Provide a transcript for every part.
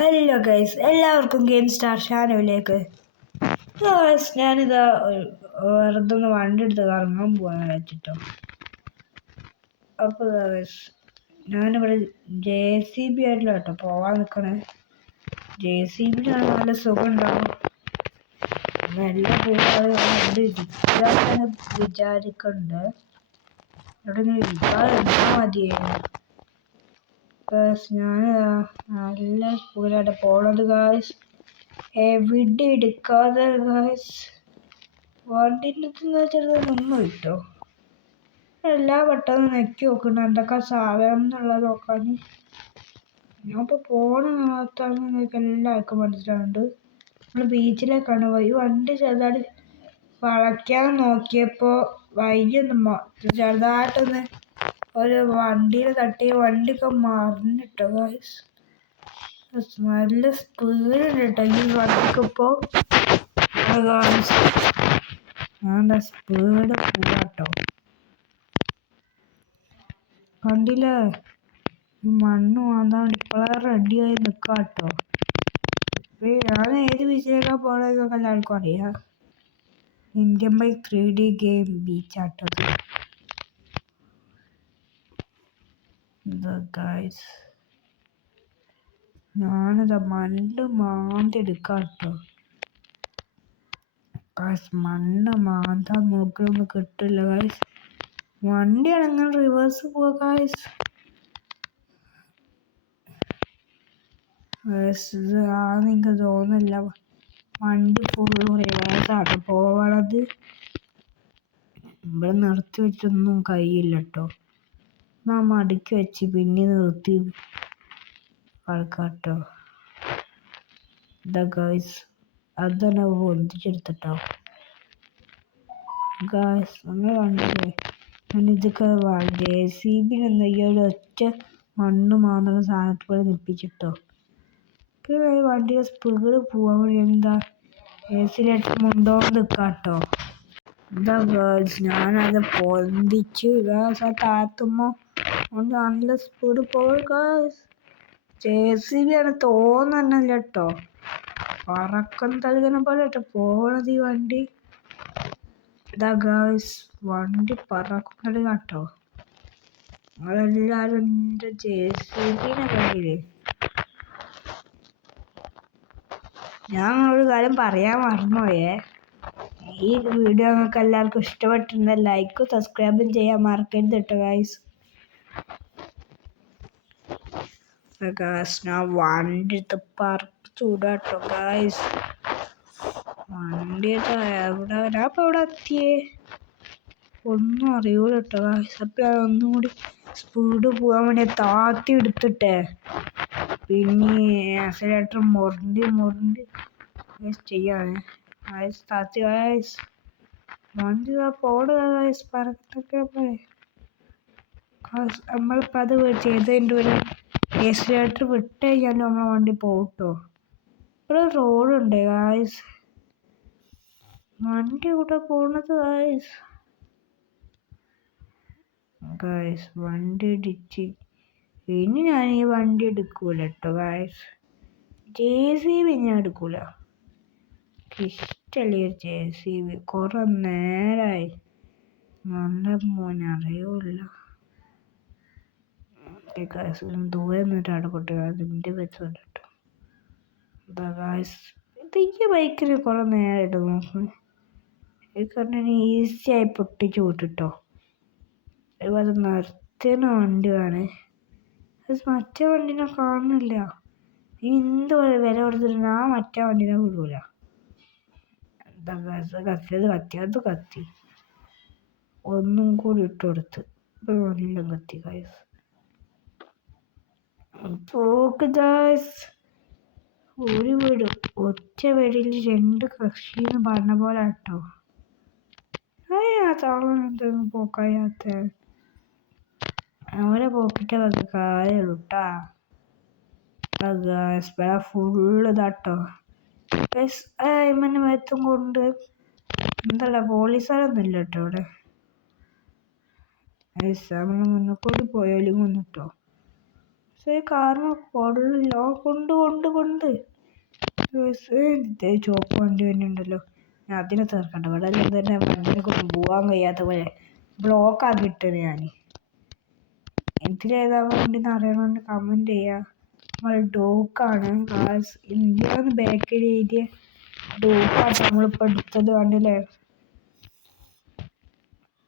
Hello guys, എല്ലാവർക്കും game star ഷാനുവിലേക്ക്. ഞാനിതാ വെറുതെ ഒന്ന് വണ്ടി എടുത്ത് കറങ്ങാൻ പോകാൻ വെച്ചിട്ടോ. അപ്പോൾ ഞാനിവിടെ JCB ആയിട്ടില്ല കേട്ടോ പോകാൻ നിൽക്കണേ. JCB നല്ല സുഖം ഉണ്ടാവും, നല്ല പോകാതെ വണ്ടി ഇരിക്കാന്ന് വിചാരിക്കുന്നുണ്ട്. ഇവിടെ ഇങ്ങനെ ഇരിക്കാതെ മതിയായിരുന്നു. ഞാൻ നല്ല സ്പീഡായിട്ട് പോണത് ഗായ്സ്, എവിടെ എടുക്കാതെ ഗായ്സ്. വണ്ടിൻ്റെ ചെറുതൊന്നും കിട്ടോ, എല്ലാ വട്ടവും നെക്കി നോക്കണം എന്തൊക്കെ സാധനം എന്നുള്ളത് നോക്കാൻ. ഞാനിപ്പോൾ പോണ ഭാഗത്താണ് നിങ്ങൾക്ക് എല്ലാവർക്കും മനസ്സിലാവുന്നുണ്ട്. നമ്മൾ ബീച്ചിലേക്കാണ് പോയി. വണ്ടി ചെറുതായിട്ട് വളയ്ക്കാൻ നോക്കിയപ്പോൾ വൈകിയൊന്ന് ചെറുതായിട്ടൊന്ന് ഒരു വണ്ടിയിൽ തട്ടി വണ്ടിയൊക്കെ മറിഞ്ഞിട്ടോ ഗായ്സ്. നല്ല സ്പീഡ് കേട്ടോ ഈ വണ്ടിക്ക് ഇപ്പോൾ. നല്ല സ്പീഡ് പോവാട്ടോ. കണ്ടില്ലേ, മണ്ണ് മാന്താൻ ഇപ്പോഴേ റെഡിയായി നിൽക്കാട്ടോ. ഞാൻ ഏത് ബീച്ചിലേക്കാണ് പോകണമെന്നൊക്കെ എല്ലാവർക്കും അറിയാം. ഇന്ത്യൻ ബൈക്ക് 3D ഗെയിം ബീച്ചാട്ടോ ഗായ്സ്. ഞാനിതാ മണ്ണ് മാന്തെടുക്കാട്ടോ ഗായ്സ്. മണ്ണ് മാന്താൻ നോക്കിയൊന്നും കിട്ടില്ല ഗായ്സ്. വണ്ടിയാണെങ്കിൽ റിവേഴ്സ് പോവാ ഗായ്സ്. എനിക്ക് തോന്നില്ല, വണ്ടി ഫുള്ള് റിവേഴ്സാണ് പോവണത്. ഇവിടെ നിർത്തി വെച്ചൊന്നും കഴിയില്ല കേട്ടോ. നാം അടുക്കി വെച്ച് പിന്നെ നിർത്തി ആൾക്കാട്ടോ. ഇതാ ഗായ്സ്, അതന്നെ പൊന്തിച്ചെടുത്തിട്ടോ ഗായ്സ്. നമ്മൾ കണ്ടില്ലേ, ഞാനിതൊക്കെ JCB എന്തെങ്കിലും ഒറ്റ മണ്ണ് മാന്തുന്ന സാധനത്തിൽ നിൽപ്പിച്ചിട്ടോ. വണ്ടിയുടെ സ്പീഡ് പോവാൻ വേണ്ടി എന്താ ഏസിലേറ്ററുണ്ടോ നിൽക്കാട്ടോ. എന്താ ഗേൾസ്, ഞാനത് പൊന്തിച്ച് ഗായ്സ്. ആ താത്തുമ്പോൾ നല്ല സ്പീഡ് പോകും ഗായ്സ്. JCB ആണ് തോന്നുന്നില്ല കേട്ടോ, പറക്കം തളികനെ പോലെ കേട്ടോ പോകണത് ഈ വണ്ടി. ഇതാ ഗായ്സ്, വണ്ടി പറക്കം തളിക കേട്ടോ. നിങ്ങളെല്ലാവരും എൻ്റെ JCBനെ കണ്ടില്ലേ. ഞാൻ ഒരു കാര്യം പറയാൻ മറന്നുപോയേ. ഈ വീഡിയോ നിങ്ങൾക്ക് എല്ലാവർക്കും ഇഷ്ടപ്പെട്ടിട്ടുണ്ടെങ്കിൽ ലൈക്കും സബ്സ്ക്രൈബും ചെയ്യാൻ മറക്കരുത് കേട്ടോ ഗായ്സ്. ഞാൻ വണ്ടി എടുത്ത് പറപ്പിച്ചു വിടാട്ടോ ഗായ്സ്. വണ്ടി എവിടെ ഞാനിപ്പോൾ എവിടെ എത്തിയേ ഒന്നും അറിയൂല കേട്ടോ ഗായ്സ്. അപ്പോൾ ഞാൻ ഒന്നും കൂടി സ്പീഡ് പോകാൻ വേണ്ടി താത്തി എടുത്തിട്ടേ പിന്നെ ആക്സിലേറ്റർ മുരണ്ടി ചെയ്യാണ് ഗായ്സ്. താത്തി ഗായ്സ്, വണ്ടി പോടുക ഗായ്സ്, പറത്തൊക്കെ പോയി. നമ്മളിപ്പോൾ അത് ചെയ്തതിൻ്റെ ഒരു ആക്സിലേറ്റർ വിട്ട് കഴിഞ്ഞാൽ നമ്മളെ വണ്ടി പോകട്ടോ. ഇവിടെ റോഡുണ്ട് ഗായ്സ്, വണ്ടി ഇവിടെ പോണത് ഗായ്സ്. വണ്ടി ഇടിച്ച് ഇനി ഞാൻ ഈ വണ്ടി എടുക്കൂല കേട്ടോ ഗായ്സ്. JCB ഞാൻ എടുക്കൂല, ഇഷ്ടമല്ലേ JCB. കുറെ നേരമായി നല്ല മോനെ അറിയൂല ഗായ്സ്. ദൂരെ നിന്നിട്ട് അടപെട്ട് അതിൻ്റെ വെച്ചുണ്ട് കേട്ടോ. എന്താ ഗായ്സ്, ഇത് ഈ ബൈക്കിന് കുറെ നേരമായിട്ട് നോക്കുന്നു. ഈ കാരണം ഈസിയായി പൊട്ടിച്ചു വിട്ടിട്ടോ. അതുപോലെ നിർത്തുന്ന വണ്ടിയാണ്. മറ്റേ വണ്ടിനെ കാണുന്നില്ല. ഈ എന്ത് വില കൊടുത്തിട്ട് ആ മറ്റേ വണ്ടിനെ വിടൂല. എന്താ കത്തിയത് കത്തി ഒന്നും കൂടി ഇട്ട് കൊടുത്ത് നല്ല കത്തി ഗായ്സ്. പോക്ക് ഗായ്സ്, ഒരു വീട് ഒറ്റ വീടിൽ രണ്ട് കക്ഷി എന്ന് പറഞ്ഞ പോലെ കേട്ടോ. എന്തൊന്നും പോക്കാത്ത അവരെ പോക്കിട്ട് വെക്ക കാര്യമുള്ളൂ കേട്ടാ. ഫുള്ള് ഇതാട്ടോ മേത്തും കൊണ്ട് എന്തല്ല പോലീസുകാരൊന്നും ഇല്ല കേട്ടോ ഇവിടെ. നമ്മൾ മുന്നോട്ട് പോയാലും കൊന്നിട്ടോ. പക്ഷേ കാരണം കൊള്ളോ കൊണ്ട് കൊണ്ട് കൊണ്ട് ചോപ്പ് വണ്ടി തന്നെയുണ്ടല്ലോ. ഞാൻ അതിനെ തീർക്കണ്ട. ഇവിടെ തന്നെ വണ്ടിയൊക്കെ പോകാൻ കഴിയാത്ത പോലെ ബ്ലോക്ക് ആക്കിയിട്ടത് ഞാൻ. ഇതിലേതാ വണ്ടിന്ന് അറിയണമെന്ന് കമൻറ്റ് ചെയ്യുക. നമ്മൾ ഡോക്കാണ് ഇന്ത്യന്ന് ബാക്കിൽ എഴുതിയ ഡോക്കാണ് നമ്മളിപ്പോൾ എടുത്തത്. കണ്ടില്ലേ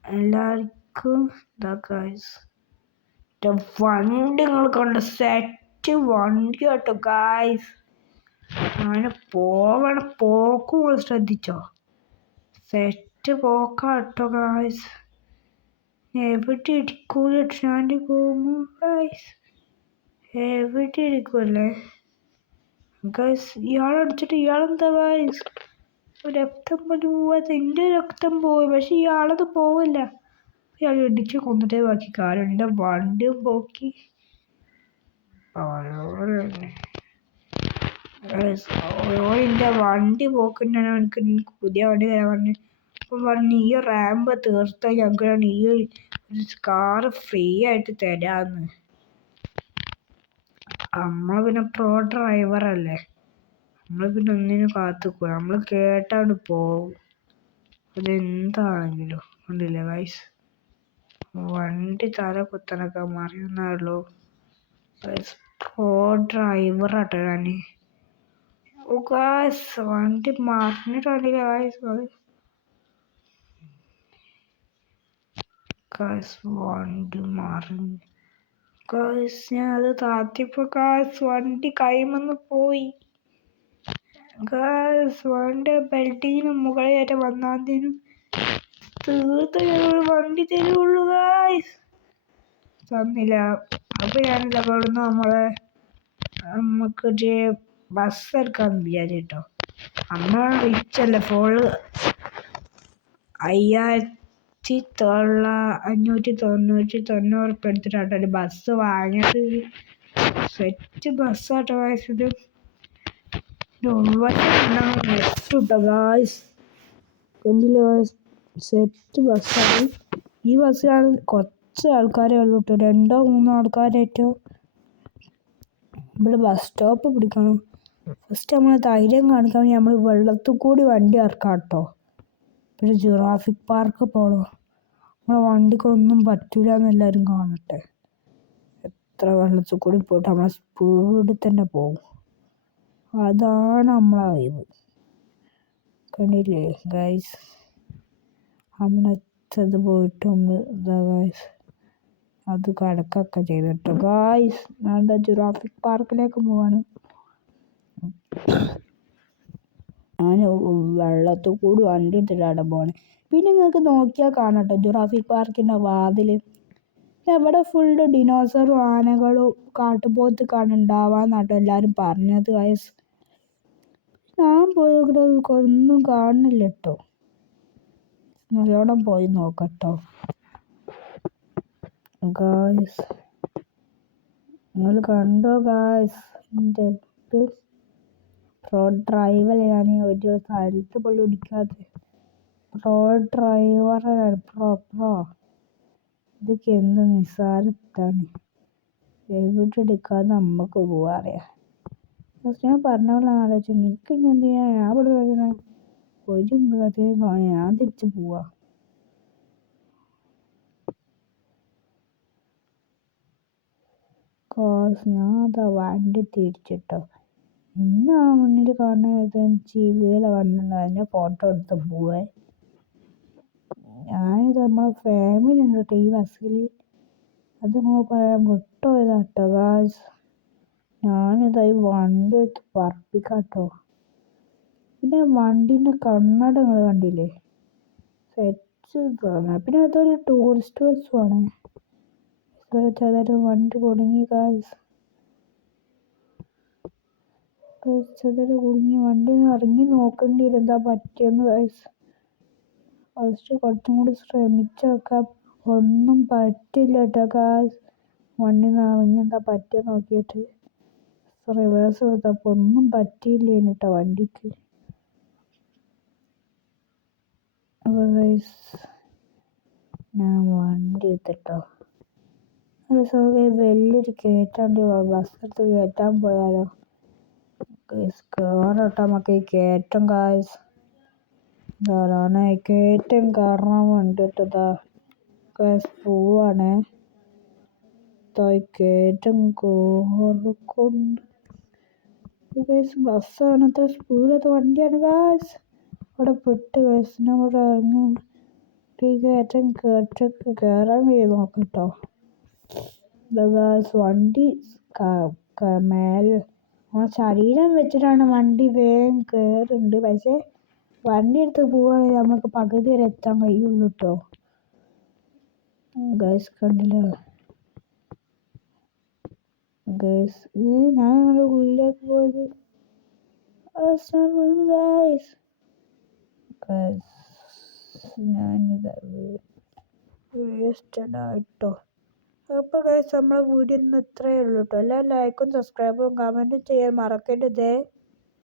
എല്ലാവർക്കും ഇതാ ഗായ്സ്. വണ്ടി നിങ്ങൾ കണ്ട സെറ്റ് വണ്ടി കേട്ടോ ഗായ്സ്. അങ്ങനെ പോക്കും ശ്രദ്ധിച്ചോ. സെറ്റ് പോക്കാട്ടോ ഗായ്സ്. എവിടെ ഇരിക്കൂല സ്റ്റാൻഡിൽ പോകുമ്പോ ഗായ്സ്. എവിടെ ഇരിക്കുമല്ലേ ഗായ്സ്. ഇയാളടിച്ചിട്ട് ഇയാളെന്താ ഗായ്സ് രക്തം പോലും പോവാത്ത. എൻ്റെ രക്തം പോയി, പക്ഷെ ഇയാളത് പോവില്ല. ഇയാൾ ഇടിച്ച് കൊന്നിട്ടേ ബാക്കി കാര്യം. എൻ്റെ വണ്ടിയും പോക്കി. എൻ്റെ വണ്ടി പോക്കുന്നാണ് എനിക്ക് പുതിയ വണ്ടി തരാൻ പറഞ്ഞു. അപ്പം പറഞ്ഞു ഈ റാമ്പ് തീർത്താൽ ഞങ്ങൾക്കാണ് ഈ ഒരു കാറ് ഫ്രീ ആയിട്ട് തരാമെന്ന്. നമ്മൾ പിന്നെ പ്രോ ഡ്രൈവറല്ലേ, നമ്മൾ പിന്നെ ഒന്നിനും കാത്തുക്കൂല. നമ്മൾ കേട്ടാണ്ട് പോവും അതെന്താണെങ്കിലും. കണ്ടില്ലേ ഗൈസ്, വണ്ടി തല കുത്തനൊക്കെ മറിയുന്നുള്ളൂ. പ്രോ ഡ്രൈവറാട്ടോ ഞാൻ. ഗായ്സ് വണ്ടി മറിഞ്ഞിട്ടാണെങ്കിൽ ഗായ്സ് വണ്ടി മറിഞ്ഞു ഗായ്സ്. ഞാൻ അത് താത്തിയപ്പോൾ ഗായ്സ് വണ്ടി കൈമന്ന് പോയി ഗായ്സ്. വണ്ടി ബെൽറ്റിന് മുകളിലായിട്ട് വന്നതിനും തീർത്ത വണ്ടി തരുള്ളൂ ഗായ്സ്. തന്നില്ല. അപ്പോൾ ഞാനില്ല അവിടുന്ന് നമുക്കൊരു ബസ് എടുക്കാമെന്ന് വിചാരിച്ചിട്ടോ. നമ്മൾ റിച്ചല്ലേ, ഫോള് 5590 എടുത്തിട്ടാട്ടോ ഒരു ബസ് വാങ്ങിയത്. സെറ്റ് ബസ്സാട്ടോ ഗായ്സ്. ഇത് നെട്ടോ ഗായ്സ്. സെറ്റ് ബസ്സാണ്. ഈ ബസ്സിലാണ് കുറച്ച് ആൾക്കാരെ ഉള്ളൂ കേട്ടോ. 2-3 ആൾക്കാരായിട്ടോ. ഇവിടെ ബസ് സ്റ്റോപ്പ് പിടിക്കണം. ഫസ്റ്റ് നമ്മൾ ധൈര്യം കാണിക്കാൻ നമ്മൾ വെള്ളത്തിൽ കൂടി വണ്ടി ഇറക്കാം കേട്ടോ. പിന്നെ ജിറാഫിക് പാർക്ക് പോകണം. നമ്മളെ വണ്ടിക്കൊന്നും പറ്റൂല എന്നെല്ലാവരും കാണട്ടെ. എത്ര വെള്ളത്തിൽ കൂടി പോയിട്ട് നമ്മളെ സ്പീഡിൽ തന്നെ പോകും. അതാണ് നമ്മളെ വൈബ്. കണ്ടില്ലേ ഗൈസ്, നമ്മളെത്തത് പോയിട്ട് നമ്മൾ ഇതാ ഗൈസ് അത് കടക്കൊക്കെ ചെയ്തിട്ടോ ഗായ്സ്. ഞാൻ എന്താ ജിറാഫിക് പാർക്കിലേക്ക് പോവാണ്. ഞാൻ വെള്ളത്തിൽ കൂടി വണ്ടി എടുത്തിട്ടാണ് പോണേ. പിന്നെ നിങ്ങൾക്ക് നോക്കിയാൽ കാണട്ടോ ജിറാഫിക് പാർക്കിൻ്റെ വാതിൽ. ഇവിടെ ഫുള്ള് ഡിനോസറും ആനകളും കാട്ടുപോത്തൊക്കെയാണ് ഉണ്ടാവാന്നാട്ടോ എല്ലാവരും പറഞ്ഞത് ഗായ്സ്. ഞാൻ പോയിട്ട് ഒന്നും കാണുന്നില്ല കേട്ടോ. നല്ലോണം പോയി നോക്കട്ടോ ഗായ്സ്. നിങ്ങൾ കണ്ടോ ഗായ്സ് എൻ്റെ പ്രോ ഡ്രൈവർ. ഞാൻ ഒരു സ്ഥലത്ത് പോലും ഇടിക്കാതെ പ്രോ ഡ്രൈവറാണ്. പ്രോ ഇതൊക്കെ എന്ത് നിസ്സാരത്താണ്. എവിടെ എടുക്കാതെ നമുക്ക് പോവാ അറിയാം. ഞാൻ പറഞ്ഞോളാം ആലോചിച്ചു. എനിക്ക് ഇനി എന്ത് ചെയ്യാൻ. ഞാൻ ഇവിടെ വരുന്നത് ഒരു മൃഗത്തിനെ കാണാൻ. ഞാൻ തിരിച്ച് പോവാ. ഞാൻ അതാ വണ്ടി തിരിച്ചിട്ടോ. ഇന്ന് ആ മുന്നിൽ കാണുന്നത് ജീവികളെ വന്നിട്ടുണ്ട്. അതിൻ്റെ ഫോട്ടോ എടുത്ത് പോവേ. ഞാനിത് നമ്മളെ ഫാമിലി ഉണ്ട് കേട്ടോ ഈ ബസ്സിൽ. അത് നമ്മൾ പറയാൻ വിട്ടുപോയതാട്ടോ ഗായ്സ്. ഞാനിതായി വണ്ടി എടുത്ത് പറപ്പിക്കാട്ടോ. പിന്നെ വണ്ടീൻ്റെ കണ്ണട നിങ്ങൾ കണ്ടില്ലേ, സെറ്റ് കാണാം. പിന്നെ അതൊരു ടൂറിസ്റ്റ് ബസ്സുമാണ്. ചെറിയ വണ്ടി കുടുങ്ങി ഗായ്സ്. കുടുങ്ങി വണ്ടി ഇറങ്ങി നോക്കേണ്ടി വരും എന്താ പറ്റിയെന്ന് ഗായ്സ്. ഫസ്റ്റ് കുറച്ചും കൂടി ശ്രമിച്ചു നോക്കാം. ഒന്നും പറ്റില്ല കേട്ടോ ഗായ്സ്. വണ്ടി ഇറങ്ങി എന്താ പറ്റിയെന്ന് നോക്കിയിട്ട് റിവേഴ്സ് എടുത്തപ്പോൾ ഒന്നും പറ്റിയില്ല കേട്ടോ വണ്ടിക്ക്. അപ്പോൾ ഗായ്സ് ഞാൻ വണ്ടി എടുത്തിട്ടോ. വലിയൊരു കയറ്റാണ്ട് ബസ്സെടുത്ത് കയറ്റാൻ പോയാലോ? കേറട്ടോ നമുക്ക് ഈ കയറ്റം ഗായ്സ്. ധാരാളം കയറ്റം കയറാൻ വേണ്ടിട്ടതാ പോവാണേ. കയറ്റം കൊണ്ട് ബസ്സാണ്, അത്ര സ്പീഡത്തെ വണ്ടിയാണ് ഗായ്സ്. അവിടെ പെട്ട് ഗായ്സ്. അവിടെ ഈ കയറ്റം കയറാൻ കഴിയും നോക്കട്ടോ. വണ്ടി മേലെ ശരീരം വെച്ചിട്ടാണ് വണ്ടി വേഗം കയറുന്നുണ്ട്. പക്ഷെ വണ്ടി എടുത്ത് പോവുകയാണെങ്കിൽ നമുക്ക് പകുതി വരെ എത്താൻ കഴിയുള്ളൂ കേട്ടോ ഗൈസ്. കണ്ടില്ല ഗൈസ്, ഞാൻ നിങ്ങളുടെ ഉള്ളിലേക്ക് പോയത് ഞാനിതാ വേസ്റ്റഡായിട്ടോ. അപ്പോൾ ഗൈസ് നമ്മളെ വീഡിയോ ഇന്ന് ഇത്രയേ ഉള്ളൂ കേട്ടോ. എല്ലാവരും ലൈക്കും സബ്സ്ക്രൈബും കമൻറ്റും ചെയ്യാൻ മറക്കരുതേ.